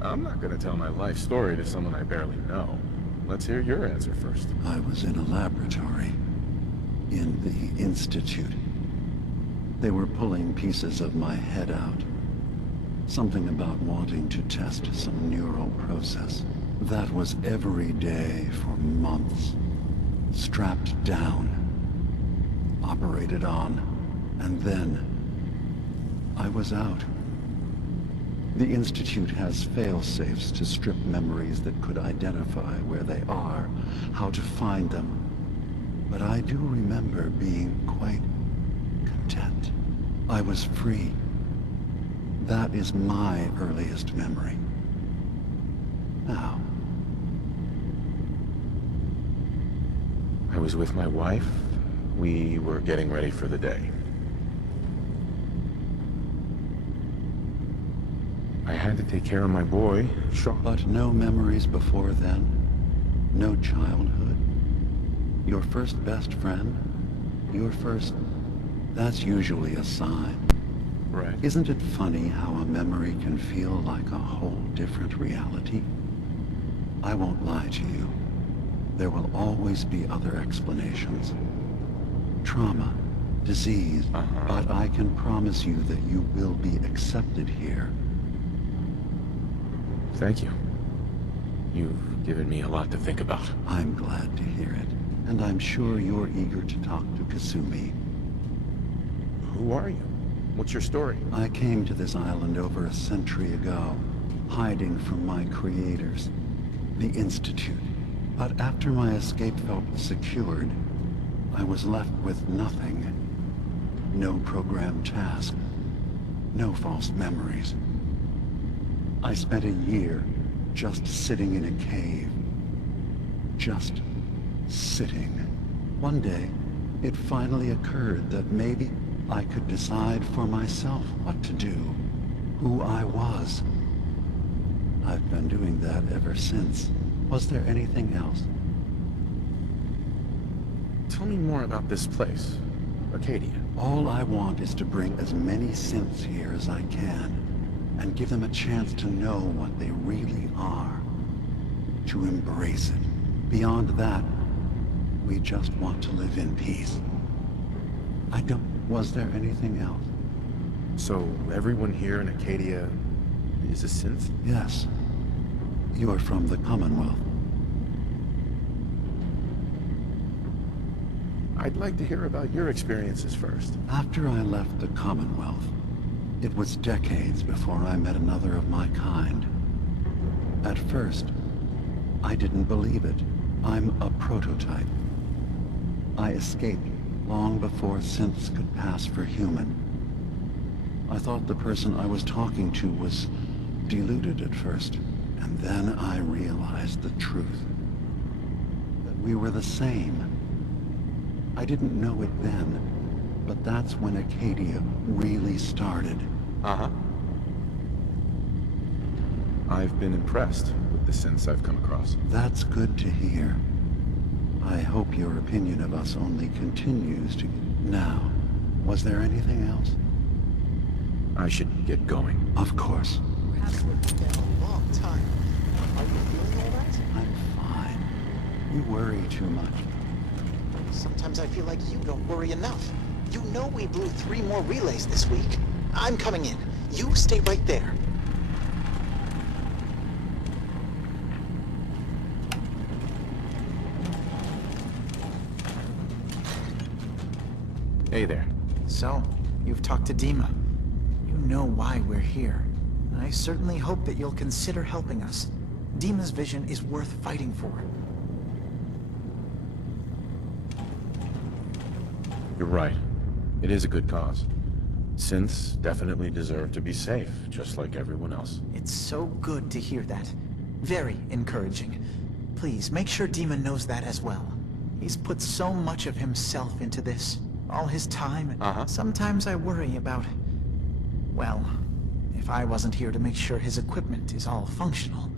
I'm not gonna tell my life story to someone I barely know. Let's hear your answer first. I was in a laboratory. In the Institute. They were pulling pieces of my head out. Something about wanting to test some neural process. That was every day for months. Strapped down. Operated on. And then I was out. The Institute has fail-safes to strip memories that could identify where they are, how to find them. But I do remember being quite content. I was free. That is my earliest memory. Now, I was with my wife. We were getting ready for the day. I had to take care of my boy, Sean. But no memories before then? No childhood? Your first best friend? Your first... That's usually a sign. Right. Isn't it funny how a memory can feel like a whole different reality? I won't lie to you. There will always be other explanations. Trauma, disease, but I can promise you that you will be accepted here. Thank you. You've given me a lot to think about. I'm glad to hear it. And I'm sure you're eager to talk to Kasumi. Who are you? What's your story? I came to this island over a century ago, hiding from my creators, the Institute. But after my escape felt secured, I was left with nothing. No programmed task. No false memories. I spent a year just sitting in a cave. Just sitting. One day, it finally occurred that maybe I could decide for myself what to do, who I was. I've been doing that ever since. Was there anything else? Tell me more about this place, Arcadia. All I want is to bring as many synths here as I can, and give them a chance to know what they really are. To embrace it. Beyond that, we just want to live in peace. Was there anything else? So everyone here in Acadia is a synth? Yes. You're from the Commonwealth. I'd like to hear about your experiences first. After I left the Commonwealth, it was decades before I met another of my kind. At first, I didn't believe it. I'm a prototype. I escaped long before synths could pass for human. I thought the person I was talking to was deluded at first, and then I realized the truth. That we were the same. I didn't know it then, but that's when Acadia really started. I've been impressed with the synths I've come across. That's good to hear. I hope your opinion of us only continues to... Now, was there anything else? I should get going. Of course. Perhaps it's been a long time. Are you feeling all right? I'm fine. You worry too much. Sometimes I feel like you don't worry enough. You know we blew 3 more relays this week. I'm coming in. You stay right there. Hey there. So, you've talked to Dima. You know why we're here. I certainly hope that you'll consider helping us. Dima's vision is worth fighting for. You're right. It is a good cause. Synths definitely deserve to be safe, just like everyone else. It's so good to hear that. Very encouraging. Please, make sure Dima knows that as well. He's put so much of himself into this. All his time, and sometimes I worry about... Well, if I wasn't here to make sure his equipment is all functional.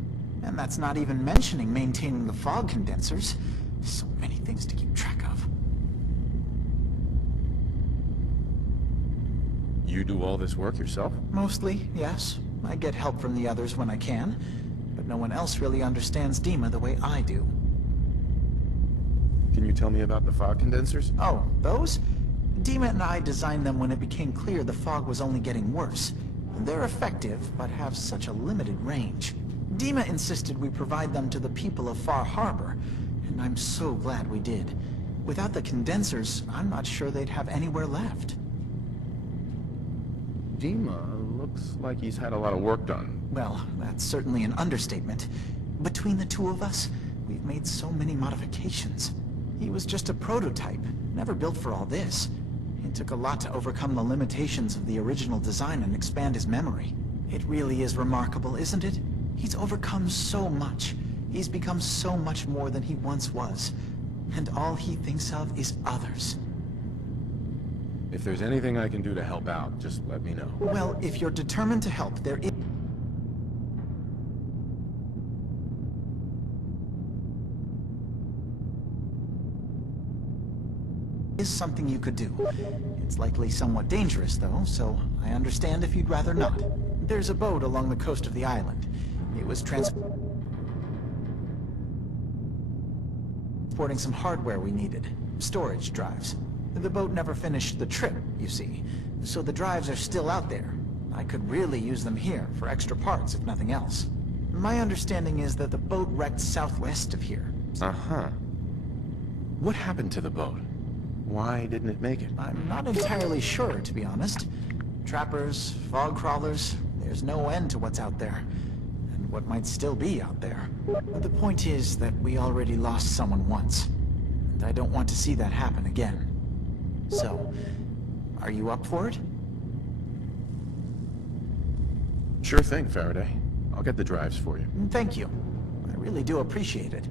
And that's not even mentioning maintaining the fog condensers. So many things to keep track of. You do all this work yourself? Mostly, yes. I get help from the others when I can. But no one else really understands Dima the way I do. Can you tell me about the fog condensers? Oh, those? Dima and I designed them when it became clear the fog was only getting worse. They're effective, but have such a limited range. Dima insisted we provide them to the people of Far Harbor, and I'm so glad we did. Without the condensers, I'm not sure they'd have anywhere left. Dima looks like he's had a lot of work done. Well, that's certainly an understatement. Between the two of us, we've made so many modifications. He was just a prototype, never built for all this. It took a lot to overcome the limitations of the original design and expand his memory. It really is remarkable, isn't it? He's overcome so much. He's become so much more than he once was. And all he thinks of is others. If there's anything I can do to help out, just let me know. Well, if you're determined to help, there is something you could do. It's likely somewhat dangerous, though, so I understand if you'd rather not. There's a boat along the coast of the island. It was transporting some hardware we needed. Storage drives. The boat never finished the trip, you see, so the drives are still out there. I could really use them here for extra parts, if nothing else. My understanding is that the boat wrecked southwest of here. Uh-huh. What happened to the boat? Why didn't it make it? I'm not entirely sure, to be honest. Trappers, fog crawlers, there's no end to what's out there. And what might still be out there. But the point is that we already lost someone once. And I don't want to see that happen again. So, are you up for it? Sure thing, Faraday. I'll get the drives for you. Thank you. I really do appreciate it.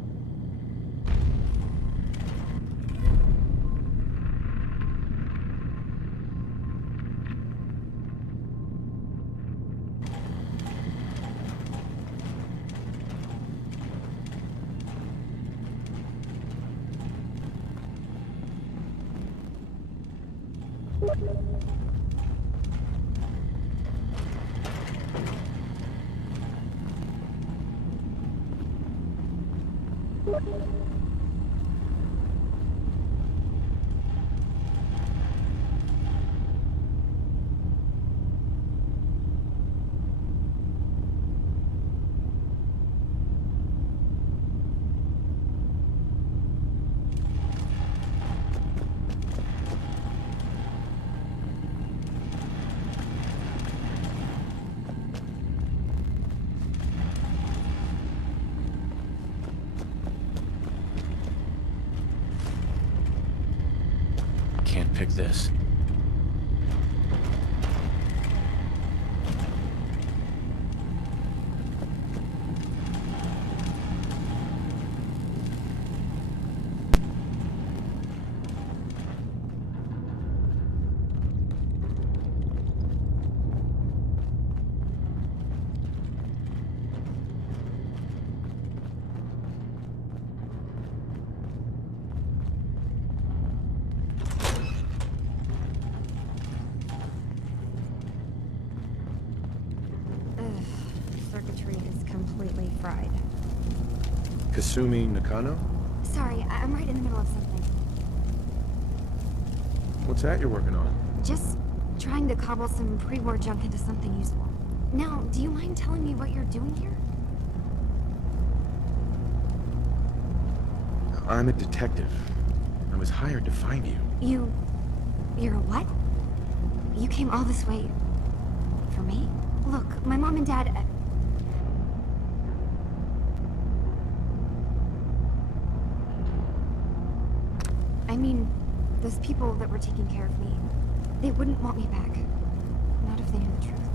Can't pick this. circuitry is completely fried. Kasumi Nakano? Sorry, I'm right in the middle of something. What's that you're working on? Just trying to cobble some pre-war junk into something useful. Now, do you mind telling me what you're doing here? I'm a detective. I was hired to find you. You're a what? You came all this way for me? Look, my mom and dad... I mean, those people that were taking care of me, they wouldn't want me back. Not if they knew the truth.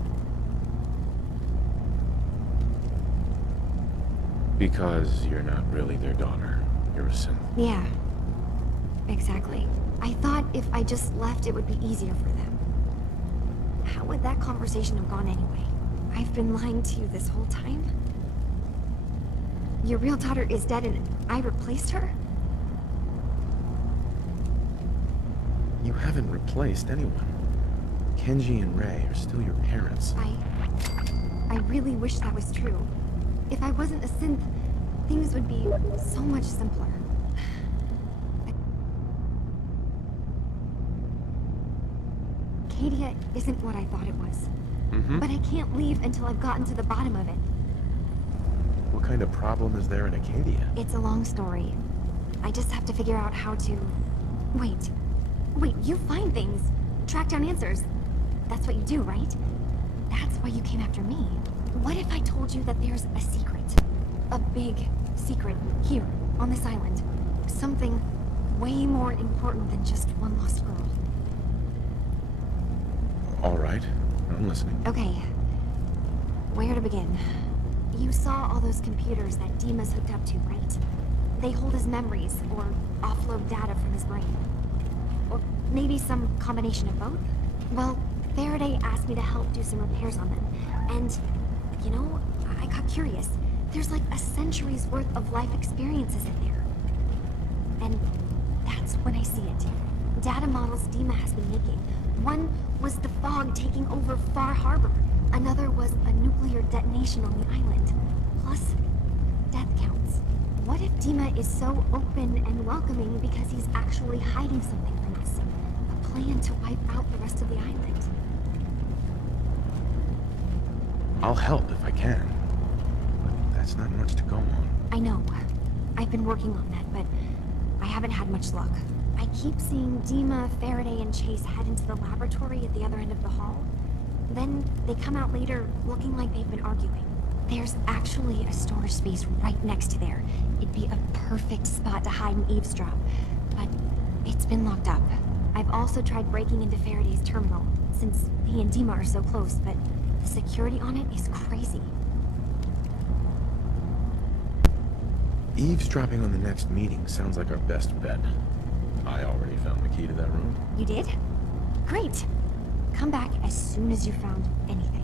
Because you're not really their daughter. You're a synth. Yeah, exactly. I thought if I just left, it would be easier for them. How would that conversation have gone anyway? I've been lying to you this whole time? Your real daughter is dead and I replaced her? You haven't replaced anyone. Kenji and Rei are still your parents. I really wish that was true. If I wasn't a synth, things would be so much simpler. Acadia isn't what I thought it was. But I can't leave until I've gotten to the bottom of it. What kind of problem is there in Acadia? It's a long story. I just have to figure out how to... Wait, you find things. Track down answers. That's what you do, right? That's why you came after me. What if I told you that there's a secret? A big secret here, on this island. Something way more important than just one lost girl. All right, I'm listening. Okay. Where to begin? You saw all those computers that Dima's hooked up to, right? They hold his memories, or offload data from his brain. Or maybe some combination of both? Well, Faraday asked me to help do some repairs on them. And, you know, I got curious. There's like a century's worth of life experiences in there. And that's when I see it. Data models Dima has been making. One was the fog taking over Far Harbor. Another was a nuclear detonation on the island. Plus, death counts. What if Dima is so open and welcoming because he's actually hiding something from us? A plan to wipe out the rest of the island. I'll help if I can. But that's not much to go on. I know. I've been working on that, but I haven't had much luck. I keep seeing Dima, Faraday, and Chase head into the laboratory at the other end of the hall. Then they come out later looking like they've been arguing. There's actually a storage space right next to there. It'd be a perfect spot to hide and eavesdrop. But it's been locked up. I've also tried breaking into Faraday's terminal, since he and Dima are so close, but the security on it is crazy. Eavesdropping on the next meeting sounds like our best bet. I already found the key to that room. You did? Great. Come back as soon as you found anything.